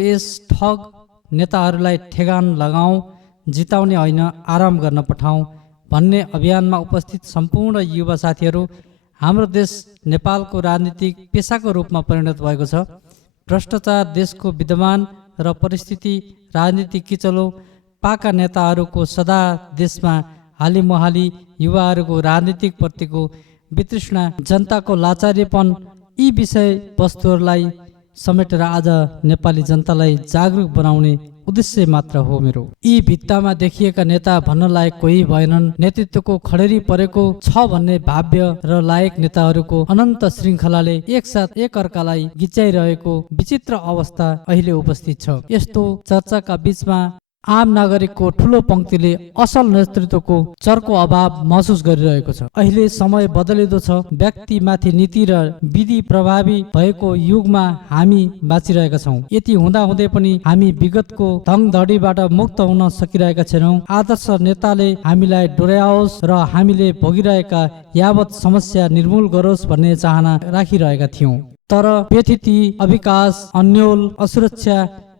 यस ठग नेताहरूलाई ठेगान लगाऊ, जिताउने होइन आराम गर्न पठाऊ भन्ने अभियानमा उपस्थित सम्पूर्ण युवा साथीहरू, हाम्रो देश नेपालको राजनीतिक पेसाको रूपमा परिणत भएको छ। भ्रष्टाचार, देशको विद्यमान र परिस्थिति, राजनीतिक किचलो, पाका नेताहरूको सदा देशमा हालिमुहाली, युवाहरूको राजनीतिक प्रतिको वितृष्णा, जनताको लाचारीपन, यी विषय वस्तुहरूलाई समेटेर आज नेपाली जनतालाई जागरुक बनाउने उद्देश्य मात्र हो मेरो। यी भित्तामा देखिएका नेता भन्न लायक कोही भएनन्। नेतृत्वको खडेरी परेको छ भन्ने भाव्य र लायक नेताहरूको अनन्त श्रृङ्खलाले एकसाथ एकअर्कालाई गिच्याइरहेको विचित्र अवस्था अहिले उपस्थित छ। यस्तो चर्चाका बीचमा आम नागरिकको ठुलो पंक्तिले असल नेतृत्वको चर्को अभाव महसुस गरिरहेको छ। अहिले समय बदलिँदो छ। व्यक्तिमाथि नीति र विधि प्रभावी भएको युगमा हामी बाँचिरहेका छौँ। यति हुँदाहुँदै पनि हामी विगतको धङधडीबाट मुक्त हुन सकिरहेका छैनौँ। आदर्श नेताले हामीलाई डोर्याओस् र हामीले भोगिरहेका यावत समस्या निर्मूल गरोस् भन्ने चाहना राखिरहेका थियौँ। तर व्यथिति, अविकास, अन्यल, असुरक्षा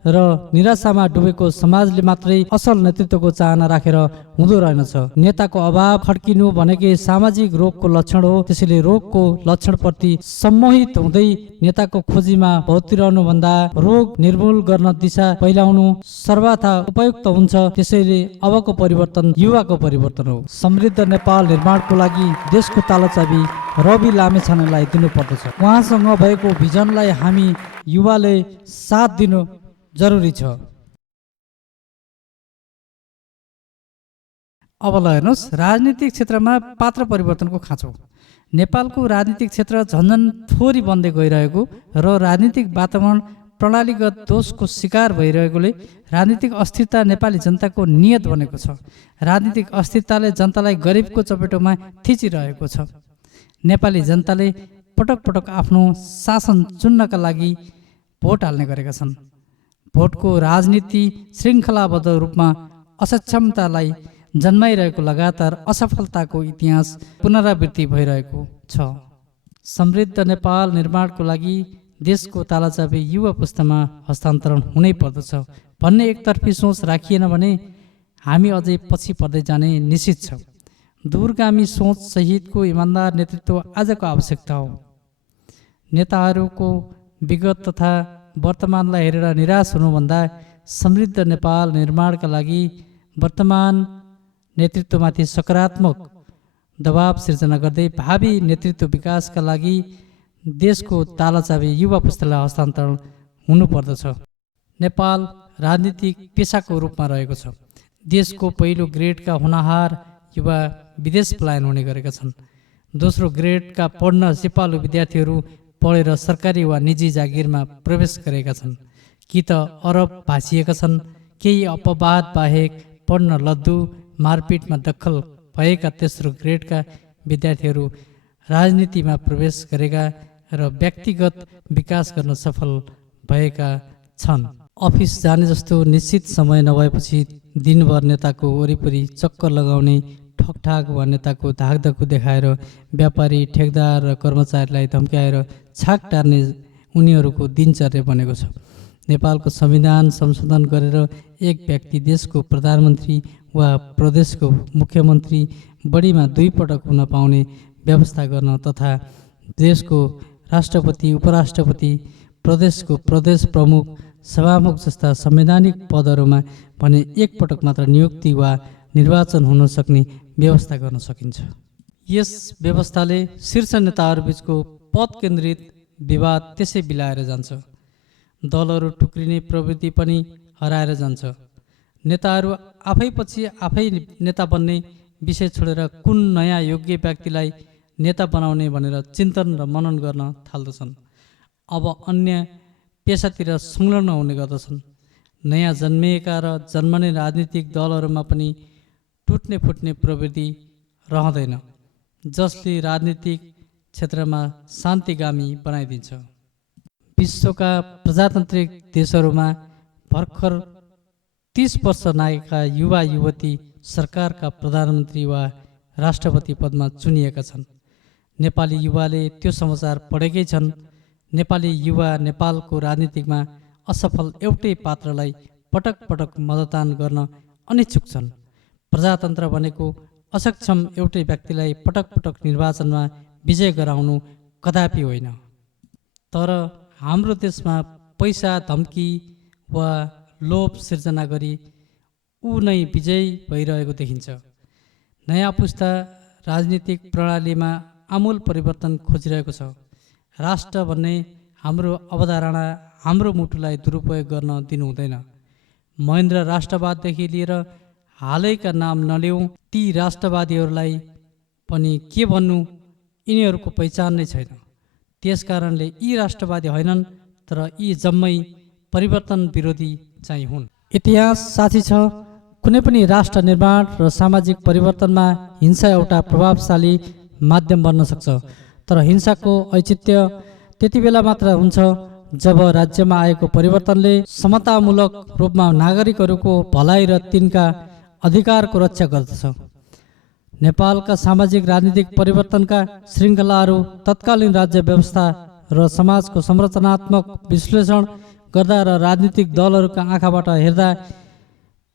र निराशामा डुबेको समाजले मात्रै असल नेतृत्वको चाहना राखेर हुँदो रहेनछ। नेताको अभाव खड्किनु भनेकै सामाजिक रोगको लक्षण हो। त्यसैले रोगको लक्षणप्रति सम्मोहित हुँदै नेताको खोजीमा भौतिरहनु भन्दा रोग निर्मूल गर्न दिशा पहिलाउनु सर्वथा उपयुक्त हुन्छ। त्यसैले अबको परिवर्तन युवाको परिवर्तन हो। समृद्ध नेपाल निर्माणको लागि देशको तालाचाबी रवि लामेछानेलाई दिनुपर्दछ। उहाँसँग भएको भिजनलाई हामी युवाले साथ दिनु जरुरी छ। अब ल हेर्नुहोस्, राजनीतिक क्षेत्रमा पात्र परिवर्तनको खाँचो। नेपालको राजनीतिक क्षेत्र झन्झन थोरी बन्दै गइरहेको र राजनीतिक वातावरण प्रणालीगत दोषको शिकार भइरहेकोले राजनीतिक अस्थिरता नेपाली जनताको नियत बनेको छ। राजनीतिक अस्थिरताले जनतालाई गरिबको चपेटोमा थिचिरहेको छ। नेपाली जनताले पटक पटक आफ्नो शासन चुन्नका लागि भोट हाल्ने गरेका छन्। भोटको राजनीति श्रृङ्खलाबद्ध रूपमा असक्षमतालाई जन्माइरहेको लगातार असफलताको इतिहास पुनरावृत्ति भइरहेको छ। समृद्ध नेपाल निर्माणको लागि देशको तालाचाबी युवा पुस्तामा हस्तान्तरण हुनै पर्दछ भन्ने एकतर्फी सोच राखिएन भने हामी अझै पछि पर्दै जाने निश्चित छ। दूरगामी सोच सहितको इमान्दार नेतृत्व आजको आवश्यकता हो। नेताहरूको विगत तथा वर्तमानलाई हेरेर निराश हुनुभन्दा समृद्ध नेपाल निर्माणका लागि वर्तमान नेतृत्वमाथि सकारात्मक दबाव सिर्जना गर्दै भावी नेतृत्व विकासका लागि देशको तालाचाबी युवा पुस्तालाई हस्तान्तरण हुनुपर्दछ। नेपाल राजनीतिक पेसाको रूपमा रहेको छ। देशको पहिलो ग्रेडका होनहार युवा विदेश पलायन हुने गरेका छन्। दोस्रो ग्रेडका पढ्न सिपालु विद्यार्थीहरू पढेर सरकारी वा निजी जागिरमा प्रवेश गरेका छन्। कि त अरब भाँसिएका छन्, केही अपवाद बाहेक पढ्न लद्दु, मारपिटमा दखल भएका तेस्रो ग्रेडका विद्यार्थीहरू राजनीतिमा प्रवेश गरेका र व्यक्तिगत विकास गर्न सफल भएका छन्। अफिस जाने जस्तो निश्चित समय नभएपछि दिनभर नेताको वरिपरि चक्कर लगाउने, ठकठाक वा नेताको धाकधक्कु देखाएर व्यापारी, ठेकदार र कर्मचारीलाई धम्काएर छाक टार्ने उनीहरूको दिनचर्या बनेको छ। नेपालको संविधान संशोधन गरेर एक व्यक्ति देशको प्रधानमन्त्री वा प्रदेशको मुख्यमन्त्री बढीमा 2 पटक हुन पाउने व्यवस्था गर्न तथा देशको राष्ट्रपति, उपराष्ट्रपति, प्रदेशको प्रदेश प्रमुख, सभामुख जस्ता संवैधानिक पदहरूमा भने 1 पटक मात्र नियुक्ति वा निर्वाचन हुन सक्ने व्यवस्था गर्न सकिन्छ। यस व्यवस्थाले शीर्ष नेताहरूबीचको पद केन्द्रित विवाद त्यसै बिलाएर जान्छ। दलहरू टुक्रिने प्रवृत्ति पनि हराएर जान्छ। नेताहरू आफैपछि आफै नेता बन्ने विषय छोडेर कुन नयाँ योग्य व्यक्तिलाई नेता बनाउने भनेर चिन्तन र मनन गर्न थाल्दछन्। अब अन्य पेसातिर संलग्न हुने गर्दछन्। नयाँ जन्मिएका र जन्मने राजनीतिक दलहरूमा पनि टुट्ने फुट्ने प्रवृत्ति रहँदैन, जसले राजनीतिक क्षेत्रमा शान्तिगामी बनाइदिन्छ। विश्वका प्रजातान्त्रिक देशहरूमा भर्खर 30 वर्ष नागेका युवा युवती सरकारका प्रधानमन्त्री वा राष्ट्रपति पदमा चुनिएका छन्। नेपाली युवाले त्यो समाचार पढेकै छन्। नेपाली युवा नेपालको राजनीतिमा असफल एउटै पात्रलाई पटक पटक मतदान गर्न अनिच्छुक छन्। प्रजातन्त्र भनेको असक्षम एउटै व्यक्तिलाई पटक पटक निर्वाचनमा विजय गराउनु कदापि होइन। तर हाम्रो देशमा पैसा, धम्की वा लोभ सिर्जना गरी ऊ नै विजयी भइरहेको देखिन्छ। नयाँ पुस्ता राजनीतिक प्रणालीमा आमूल परिवर्तन खोजिरहेको छ। राष्ट्र भन्ने हाम्रो अवधारणा हाम्रो मुटुलाई दुरुपयोग गर्न दिनु हुँदैन। महेन्द्र राष्ट्रवाददेखि लिएर हालैका नाम नलिउँ, ती राष्ट्रवादीहरूलाई पनि के भन्नु, यिनीहरूको पहिचान नै छैन। त्यसकारणले यी राष्ट्रवादी होइनन्, तर यी जम्मै परिवर्तन विरोधी चाहिँ हुन्। इतिहास साक्षी छ, कुनै पनि राष्ट्र निर्माण र सामाजिक परिवर्तनमा हिंसा एउटा प्रभावशाली माध्यम बन्न सक्छ। तर हिंसाको औचित्य त्यति बेला मात्र हुन्छ जब राज्यमा आएको परिवर्तनले समतामूलक रूपमा नागरिकहरूको भलाइ र तिनका अधिकारको रक्षा गर्दछ। नेपालका सामाजिक राजनीतिक परिवर्तनका श्रृङ्खलाहरू तत्कालीन राज्य व्यवस्था र समाजको संरचनात्मक विश्लेषण गर्दा र राजनीतिक दलहरूका आँखाबाट हेर्दा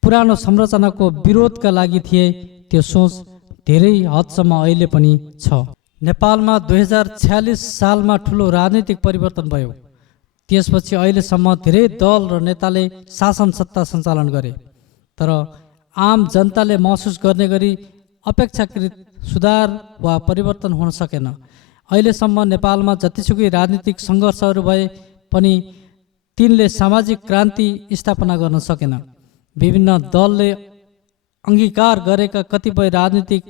पुरानो संरचनाको विरोधका लागि थिए। त्यो सोच धेरै हदसम्म अहिले पनि छ। नेपालमा 2046 सालमा ठुलो राजनीतिक परिवर्तन भयो। त्यसपछि अहिलेसम्म धेरै दल र नेताले शासन सत्ता सञ्चालन गरे, तर आम जनताले महसुस गर्ने गरी अपेक्षाकृत सुधार वा परिवर्तन हुन सकेन। अहिलेसम्म नेपालमा जतिसुकै राजनीतिक सङ्घर्षहरू भए पनि तिनले सामाजिक क्रान्ति स्थापना गर्न सकेन। विभिन्न दलले अङ्गीकार गरेका कतिपय राजनीतिक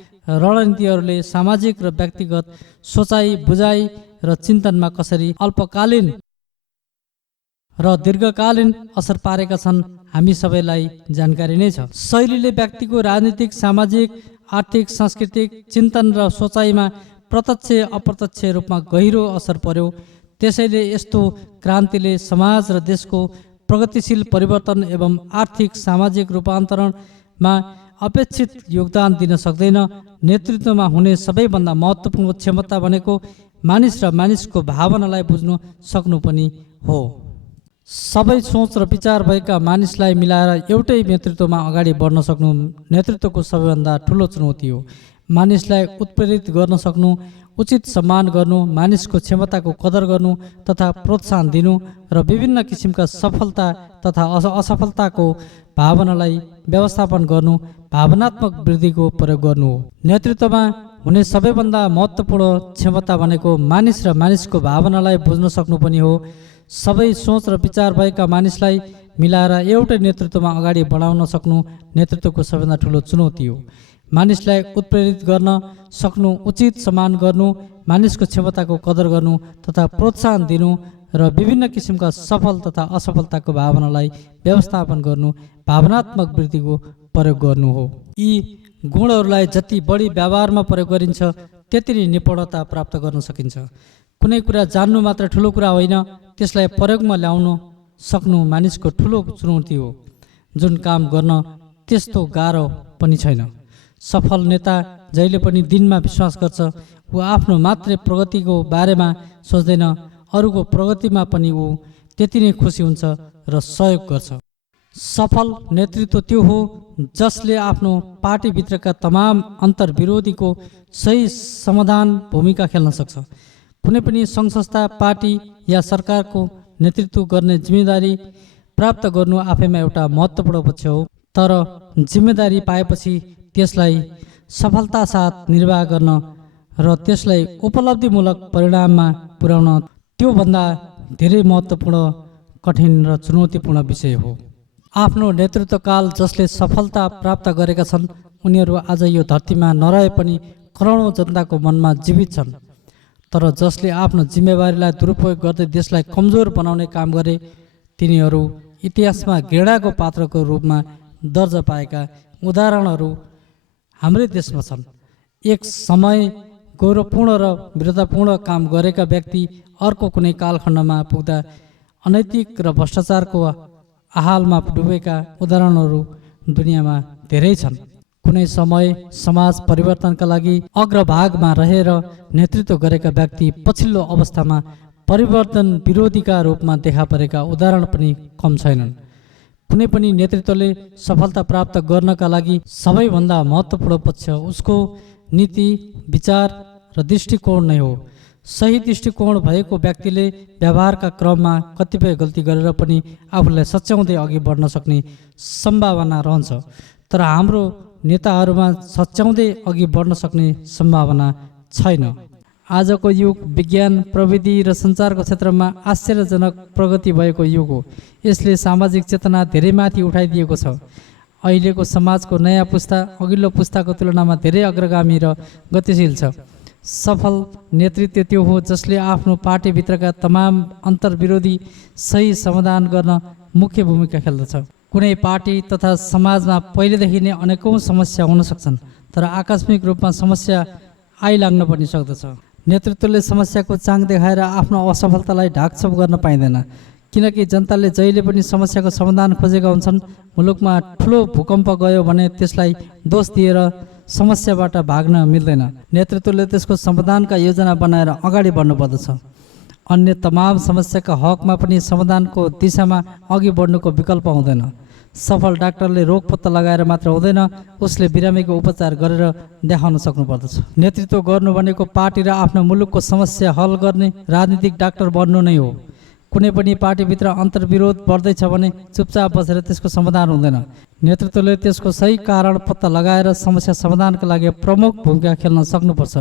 रणनीतिहरूले सामाजिक र व्यक्तिगत सोचाइ, बुझाइ र चिन्तनमा कसरी अल्पकालीन र दीर्घकालीन असर पारेका छन् हामी सबैलाई जानकारी नै छ। शैलीले व्यक्तिको राजनीतिक, सामाजिक, आर्थिक, सांस्कृतिक चिन्तन र सोचाइमा प्रत्यक्ष अप्रत्यक्ष रूपमा गहिरो असर पर्यो। त्यसैले यस्तो क्रान्तिले समाज र देशको प्रगतिशील परिवर्तन एवं आर्थिक सामाजिक रूपान्तरणमा अपेक्षित योगदान दिन सक्दैन। नेतृत्वमा हुने सबैभन्दा महत्त्वपूर्ण क्षमता भनेको मानिस र मानिसको भावनालाई बुझ्नु सक्नु पनि हो। सबै सोच र विचार भएका मानिसलाई मिलाएर एउटै नेतृत्वमा अगाडि बढ्न सक्नु नेतृत्वको सबैभन्दा ठुलो चुनौती हो। मानिसलाई उत्प्रेरित गर्न सक्नु, उचित सम्मान गर्नु, मानिसको क्षमताको कदर गर्नु तथा प्रोत्साहन दिनु र विभिन्न किसिमका सफलता तथा असफलताको भावनालाई व्यवस्थापन गर्नु भावनात्मक वृद्धिको प्रयोग गर्नु हो। नेतृत्वमा हुने सबैभन्दा महत्त्वपूर्ण क्षमता भनेको मानिस र मानिसको भावनालाई बुझ्न सक्नु पनि हो। सबै सोच र विचार भएका मानिसलाई मिलाएर एउटै नेतृत्वमा अगाडि बढाउन सक्नु नेतृत्वको सबैभन्दा ठुलो चुनौती हो। मानिसलाई उत्प्रेरित गर्न सक्नु, उचित सम्मान गर्नु, मानिसको क्षमताको कदर गर्नु तथा प्रोत्साहन दिनु र विभिन्न किसिमका सफल तथा असफलताको भावनालाई व्यवस्थापन गर्नु भावनात्मक वृद्धिको प्रयोग गर्नु हो। यी गुणहरूलाई जति बढी व्यवहारमा प्रयोग गरिन्छ त्यति नै निपुणता प्राप्त गर्न सकिन्छ। कुनै कुरा जान्नु मात्र ठुलो कुरा होइन, त्यसलाई प्रयोगमा ल्याउन सक्नु मानिसको ठुलो चुनौती हो, जुन काम गर्न त्यस्तो गाह्रो पनि छैन। सफल नेता जहिले पनि दिनमा विश्वास गर्छ। ऊ आफ्नो मात्रै प्रगतिको बारेमा सोच्दैन, अरूको प्रगतिमा पनि ऊ त्यति नै खुसी हुन्छ र सहयोग गर्छ। सफल नेतृत्व त्यो हो जसले आफ्नो पार्टीभित्रका तमाम अन्तर्विरोधीको सही समाधान भूमिका खेल्न सक्छ। कुनै पनि सङ्घ संस्था, पार्टी या सरकारको नेतृत्व गर्ने जिम्मेदारी प्राप्त गर्नु आफैमा एउटा महत्त्वपूर्ण पक्ष हो। तर जिम्मेदारी पाएपछि त्यसलाई सफलता साथ निर्वाह गर्न र त्यसलाई उपलब्धिमूलक परिणाममा पुर्याउन त्योभन्दा धेरै महत्त्वपूर्ण, कठिन र चुनौतीपूर्ण विषय हो। आफ्नो नेतृत्वकाल जसले सफलता प्राप्त गरेका छन् उनीहरू आज यो धरतीमा नरहे पनि करोडौँ जनताको मनमा जीवित छन्। तर जसले आफ्नो जिम्मेवारीलाई दुरुपयोग गर्दै देशलाई कमजोर बनाउने काम गरे तिनीहरू इतिहासमा घृणाको पात्रको रूपमा दर्जा पाएका उदाहरणहरू हाम्रै देशमा छन्। एक समय गौरवपूर्ण र वीरतापूर्ण काम गरेका व्यक्ति अर्को कुनै कालखण्डमा पुग्दा अनैतिक र भ्रष्टाचारको आहालमा डुबेका उदाहरणहरू दुनियाँमा धेरै छन्। कुनै समय समाज परिवर्तनका लागि अग्रभागमा रहेर नेतृत्व गरेका व्यक्ति पछिल्लो अवस्थामा परिवर्तन विरोधीका रूपमा देखा परेका उदाहरण पनि कम छैनन्। कुनै पनि नेतृत्वले सफलता प्राप्त गर्नका लागि सबैभन्दा महत्त्वपूर्ण पक्ष उसको नीति, विचार र दृष्टिकोण नै हो। सही दृष्टिकोण भएको व्यक्तिले व्यवहारका क्रममा कतिपय गल्ती गरेर पनि आफूलाई सच्याउँदै अघि बढ्न सक्ने सम्भावना रहन्छ। तर हाम्रो नेताहरूमा सच्याउँदै अघि बढ्न सक्ने सम्भावना छैन। आजको युग विज्ञान, प्रविधि र सञ्चारको क्षेत्रमा आश्चर्यजनक प्रगति भएको युग हो। यसले सामाजिक चेतना धेरै माथि उठाइदिएको छ। अहिलेको समाजको नयाँ पुस्ता अघिल्लो पुस्ताको तुलनामा धेरै अग्रगामी र गतिशील छ। सफल नेतृत्व त्यो हो जसले आफ्नो पार्टीभित्रका तमाम अन्तर्विरोधी सही समाधान गर्न मुख्य भूमिका खेल्दछ। कुनै पार्टी तथा समाजमा पहिलेदेखि नै अनेकौँ समस्या हुन सक्छन्, तर आकस्मिक रूपमा समस्या आइलाग्न पनि सक्दछ। नेतृत्वले समस्याको चाङ देखाएर आफ्नो असफलतालाई ढाकछोप गर्न पाइँदैन, किनकि जनताले जहिले पनि समस्याको समाधान खोजेका हुन्छन्। मुलुकमा ठुलो भूकम्प गयो भने त्यसलाई दोष दिएर समस्याबाट भाग्न मिल्दैन। नेतृत्वले त्यसको समाधानका योजना बनाएर अगाडि बढ्नुपर्दछ। अन्य तमाम समस्याका हकमा पनि समाधानको दिशामा अघि बढ्नुको विकल्प हुँदैन। सफल डाक्टरले रोग पत्ता लगाएर मात्र हुँदैन, उसले बिरामीको उपचार गरेर देखाउन सक्नुपर्दछ। नेतृत्व गर्नु भनेको पार्टी र आफ्नो मुलुकको समस्या हल गर्ने राजनीतिक डाक्टर बन्नु नै हो। कुनै पनि पार्टीभित्र अन्तर्विरोध बढ्दैछ भने चुपचाप बसेर त्यसको समाधान हुँदैन। नेतृत्वले त्यसको सही कारण पत्ता लगाएर समस्या समाधानका लागि प्रमुख भूमिका खेल्न सक्नुपर्छ।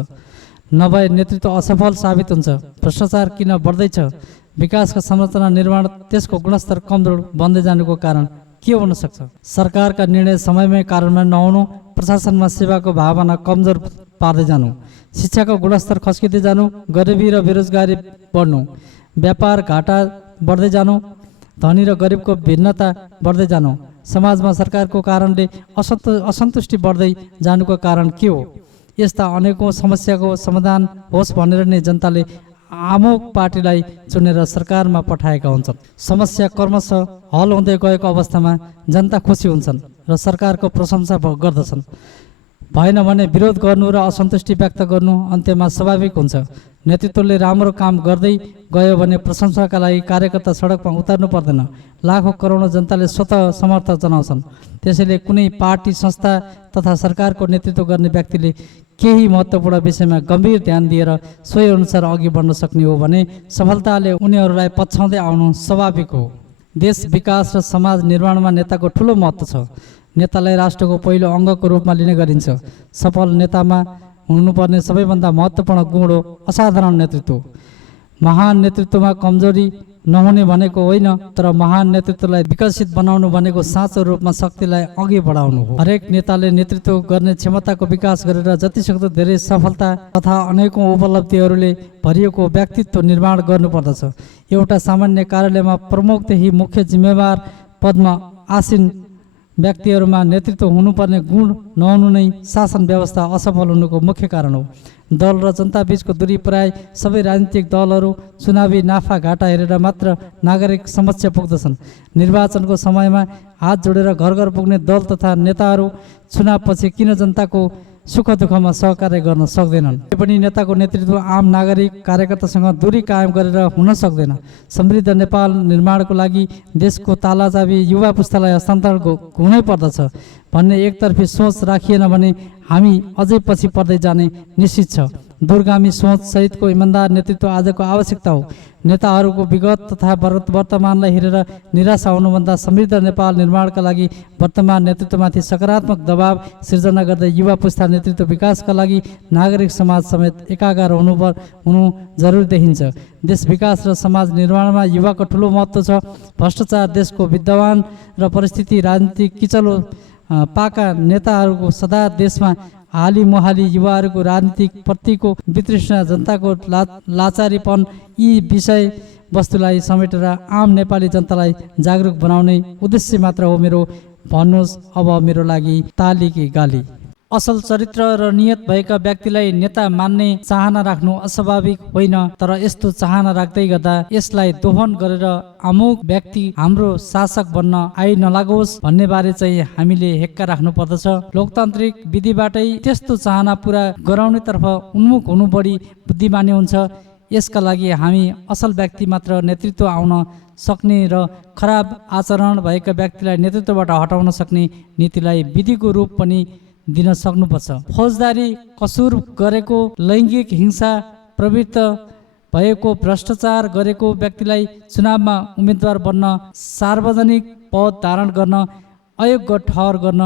नभए नेतृत्व असफल साबित हुन्छ। भ्रष्टाचार किन बढ्दैछ? विकासका संरचना निर्माण त्यसको गुणस्तर कमजोर बन्दै जानुको कारण के हुन सक्छ? सरकारका निर्णय समयमै कार्यान्वयन नहुनु, प्रशासनमा सेवाको भावना कमजोर पार्दै जानु, शिक्षाको गुणस्तर खस्किँदै जानु, गरिबी र बेरोजगारी बढ्नु, व्यापार घाटा बढ्दै जानु, धनी र गरिबको भिन्नता बढ्दै जानु, समाजमा सरकारको कारणले असन्तुष्टि बढ्दै जानुको कारण के हो? यस्ता अनेकौँ समस्याको समाधान होस् भनेर नै जनताले आमुक पार्टीलाई चुनेर सरकारमा पठाएका हुन्छन्। समस्या क्रमशः हल हुँदै गएको अवस्थामा जनता खुसी हुन्छन् र सरकारको प्रशंसा गर्दछन्। भएन भने विरोध गर्नु र असन्तुष्टि व्यक्त गर्नु अन्त्यमा स्वाभाविक हुन्छ। नेतृत्वले राम्रो काम गर्दै गयो भने प्रशंसाका लागि कार्यकर्ता सडकमा उतार्नु पर्दैन। लाखौँ करोडौँ जनताले स्वतः समर्थन जनाउँछन्। त्यसैले कुनै पार्टी, संस्था तथा सरकारको नेतृत्व गर्ने व्यक्तिले केही महत्त्वपूर्ण विषयमा गम्भीर ध्यान दिएर सोही अनुसार अघि बढ्न सक्ने हो भने सफलताले उनीहरूलाई पछ्याउँदै आउनु स्वाभाविक हो। देश विकास र समाज निर्माणमा नेताको ठुलो महत्त्व छ। नेतालाई राष्ट्रको पहिलो अङ्गको रूपमा लिने गरिन्छ। सफल नेतामा हुनुपर्ने सबैभन्दा महत्त्वपूर्ण गुण हो असाधारण नेतृत्व। महान नेतृत्वमा कमजोरी नहुने भनेको होइन, तर महान नेतृत्वलाई विकसित बनाउनु भनेको साँचो रूपमा शक्तिलाई अघि बढाउनु हो। हरेक नेताले नेतृत्व गर्ने क्षमताको विकास गरेर जतिसक्दो धेरै सफलता तथा अनेकौँ उपलब्धिहरूले भरिएको व्यक्तित्व निर्माण गर्नुपर्दछ। एउटा सामान्य कार्यालयमा प्रमुखदेखि मुख्य जिम्मेवार पदमा आसीन व्यक्तिहरूमा नेतृत्व हुनुपर्ने गुण नहुनु नै शासन व्यवस्था असफल हुनुको मुख्य कारण हो। दल र जनता बीचको दूरी प्राय सबै राजनीतिक दलहरू चुनावी नाफा घाटा हेरेर मात्र नागरिक समक्ष पुग्दछन्। निर्वाचनको समयमा हात जोडेर घर घर पुग्ने दल तथा नेताहरू चुनावपछि किन जनताको सुख दुःखमा सहकार्य गर्न सक्दैनन्? यो पनि नेताको नेतृत्व आम नागरिक कार्यकर्तासँग दूरी कायम गरेर हुन सक्दैन। समृद्ध नेपाल निर्माणको लागि देशको तालाचाबी युवा पुस्तालाई हस्तान्तरण हुनै पर्दछ भन्ने एकतर्फी सोच राखिएन भने हामी अझै पछि पर्दै जाने निश्चित छ। दूरगामी सोच सहितको इमान्दार नेतृत्व आजको आवश्यकता हो। नेताहरूको विगत तथा वर्तमानलाई हेरेर निराशा हुनुभन्दा समृद्ध नेपाल निर्माणका लागि वर्तमान नेतृत्वमाथि सकारात्मक दबाव सिर्जना गर्दै युवा पुस्ता नेतृत्व विकासका लागि नागरिक समाज समेत एकाकार हुनु जरुरी देखिन्छ। देश विकास र समाज निर्माणमा युवाको ठुलो महत्त्व छ। भ्रष्टाचार, देशको विद्यमान र परिस्थिति, राजनीतिक किचलो पाका नेताहरूको सदा देशमा हाली मुहाली, युवाहरूको राजनीतिक प्रतिको वितृष्णा, जनताको लाचारीपन, यी विषय वस्तुलाई समेटेर आम नेपाली जनतालाई जागरुक बनाउने उद्देश्य मात्र हो मेरो। भन्नुहोस् अब मेरो लागि ताली कि गाली? असल चरित्र र नियत भएका व्यक्तिलाई नेता मान्ने चाहना राख्नु अस्वाभाविक होइन, तर यस्तो चाहना राख्दै गर्दा यसलाई दोहन गरेर अमुक व्यक्ति हाम्रो शासक बन्न आइ नलागोस् भन्ने बारे चाहिँ हामीले हेक्का राख्नु पर्दछ। लोकतान्त्रिक विधिबाटै त्यस्तो चाहना पुरा गराउनेतर्फ उन्मुख हुनु बढी बुद्धिमानी हुन्छ। यसका लागि हामी असल व्यक्ति मात्र नेतृत्व आउन सक्ने र खराब आचरण भएका व्यक्तिलाई नेतृत्वबाट हटाउन सक्ने नीतिलाई विधिको रूप पनि दिन सक्नुपर्छ। फौजदारी कसुर गरेको, लैङ्गिक हिंसा प्रवृत्त भएको, भ्रष्टाचार गरेको व्यक्तिलाई चुनावमा उम्मेदवार बन्न, सार्वजनिक पद धारण गर्न अयोग्य ठहर गर्न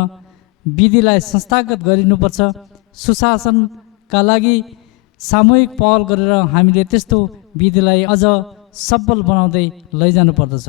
विधिलाई संस्थागत गरिनुपर्छ। सुशासनका लागि सामूहिक पहल गरेर हामीले त्यस्तो विधिलाई अझ सबल बनाउँदै लैजानु पर्दछ।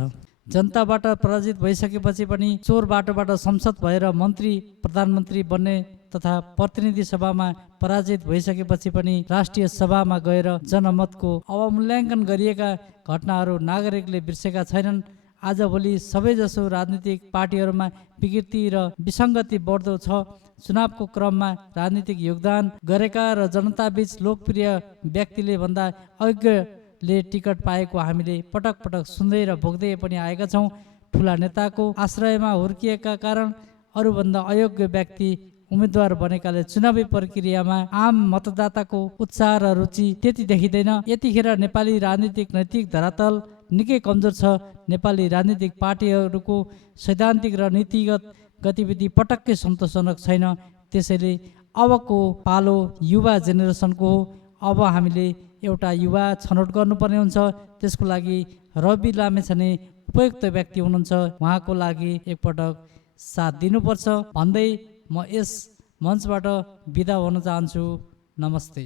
जनताबाट पराजित भइसकेपछि पनि चोर बाटोबाट संसद भएर मन्त्री प्रधानमन्त्री बन्ने तथा प्रतिनिधि सभामा पराजित भइसकेपछि पनि राष्ट्रिय सभामा गएर जनमतको अवमूल्याङ्कन गरिएका घटनाहरू नागरिकले बिर्सेका छैनन्। आजभोलि सबैजसो राजनीतिक पार्टीहरूमा विकृति र विसङ्गति बढ्दो छ। चुनावको क्रममा राजनीतिक योगदान गरेका र जनताबीच लोकप्रिय व्यक्तिले भन्दा अयोग्यले टिकट पाएको हामीले पटक पटक सुन्दै र भोग्दै पनि आएका छौँ। ठुला नेताको आश्रयमा हुर्किएका कारण अरूभन्दा अयोग्य व्यक्ति उम्मेदवार बनेकाले चुनावी प्रक्रियामा आम मतदाताको उत्साह र रुचि त्यति देखिँदैन। यतिखेर नेपाली राजनीतिक नैतिक धरातल निकै कमजोर छ। नेपाली राजनीतिक पार्टीहरूको सैद्धान्तिक र नीतिगत गतिविधि पटक्कै सन्तोषजनक छैन। त्यसैले अबको पालो युवा जेनेरेसनको हो। अब हामीले एउटा युवा छनौट गर्नुपर्ने हुन्छ। त्यसको लागि रवि लामेछाने उपयुक्त व्यक्ति हुनुहुन्छ, उहाँको लागि एकपटक साथ दिनुपर्छ भन्दै म यस मञ्चबाट बिदा हुन चाहन्छु। नमस्ते।